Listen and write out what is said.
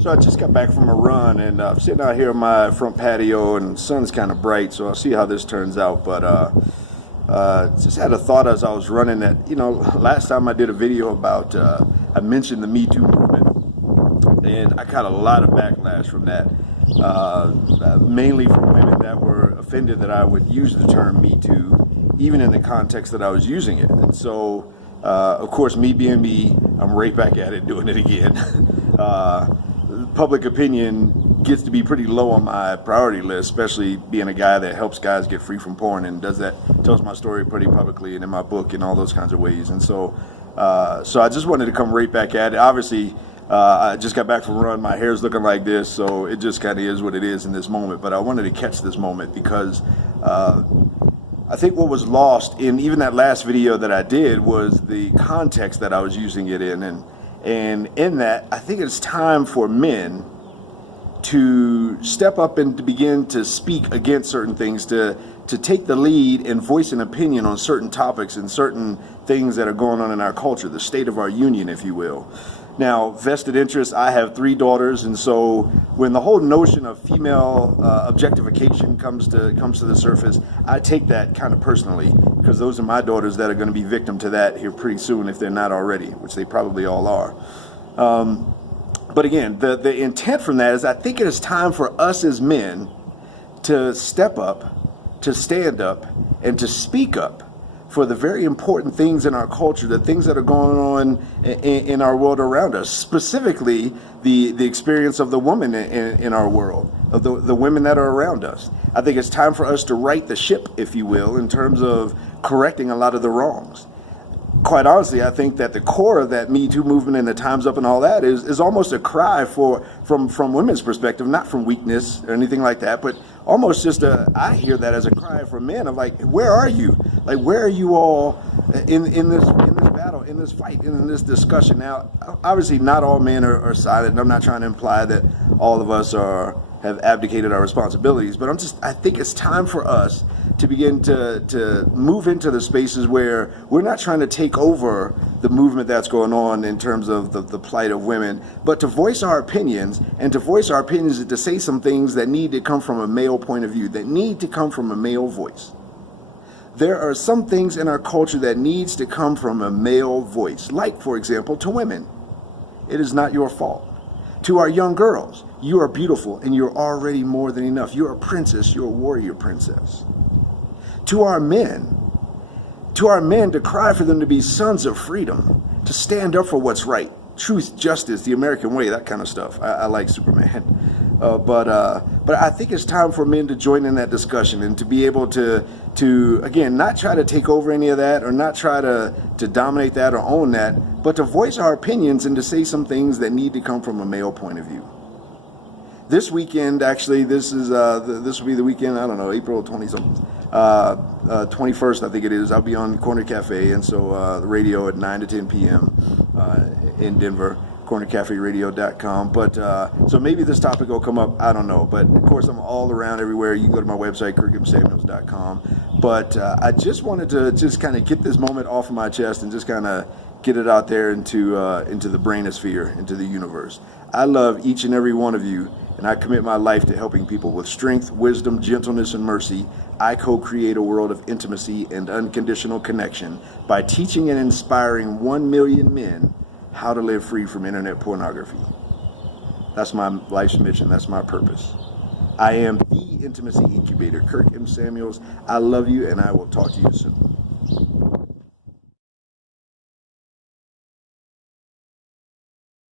So I just got back from a run, and I'm sitting out here on my front patio, and the sun's kind of bright, so I'll see how this turns out. But just had a thought as I was running that, last time I did a video about, I mentioned the Me Too movement, and I got a lot of backlash from that, mainly from women that were offended that I would use the term Me Too, even in the context that I was using it. And so, of course, me being me, I'm right back at it, doing it again. Public opinion gets to be pretty low on my priority list, especially being a guy that helps guys get free from porn and tells my story pretty publicly and in my book and all those kinds of ways. And so I just wanted to come right back at it. Obviously, I just got back from a run. My hair's looking like this, so it just kind of is what it is in this moment. But I wanted to catch this moment because I think what was lost in even that last video that I did was the context that I was using it in. And in that, I think it's time for men to step up and to begin to speak against certain things, to take the lead and voice an opinion on certain topics and certain things that are going on in our culture, the state of our union, if you will. Now, vested interest, I have 3 daughters, and so when the whole notion of female objectification comes to the surface, I take that kind of personally, because those are my daughters that are going to be victim to that here pretty soon if they're not already, which they probably all are. But again, the intent from that is I think it is time for us as men to step up, to stand up, and to speak up for the very important things in our culture, the things that are going on in our world around us, specifically the experience of the woman in our world, of the women that are around us. I think it's time for us to right the ship, if you will, in terms of correcting a lot of the wrongs. Quite honestly, I think that the core of that Me Too movement and the Time's Up and all that is almost a cry from women's perspective, not from weakness or anything like that, but almost just I hear that as a cry from men of like, where are you? Like, where are you all in this battle, in this fight, in this discussion? Now, obviously, not all men are silent, and I'm not trying to imply that all of us have abdicated our responsibilities, but I think it's time for us to begin to move into the spaces where we're not trying to take over the movement that's going on in terms of the plight of women, but to voice our opinions, and to voice our opinions is to say some things that need to come from a male point of view, that need to come from a male voice. There are some things in our culture that needs to come from a male voice, like, for example, to women, it is not your fault. To our young girls, you are beautiful and you're already more than enough. You're a princess, you're a warrior princess. To our men to cry for them to be sons of freedom, to stand up for what's right, truth, justice, the American way, that kind of stuff. I like Superman. But I think it's time for men to join in that discussion and to be able to again, not try to take over any of that or not try to dominate that or own that, but to voice our opinions and to say some things that need to come from a male point of view. This weekend, actually, this will be the weekend, I don't know, April 20-something, 21st, I think it is. I'll be on Corner Cafe, and so the radio at 9 to 10 p.m. In Denver, cornercaferadio.com. But so maybe this topic will come up, I don't know. But of course, I'm all around everywhere. You can go to my website, kirkmsamuels.com. But I just wanted to just kind of get this moment off of my chest and just kind of get it out there into the brainosphere, into the universe. I love each and every one of you, and I commit my life to helping people with strength, wisdom, gentleness, and mercy. I co-create a world of intimacy and unconditional connection by teaching and inspiring 1 million men how to live free from internet pornography. That's my life's mission. That's my purpose. I am the Intimacy Incubator, Kirk M Samuels. I love you, and I will talk to you soon.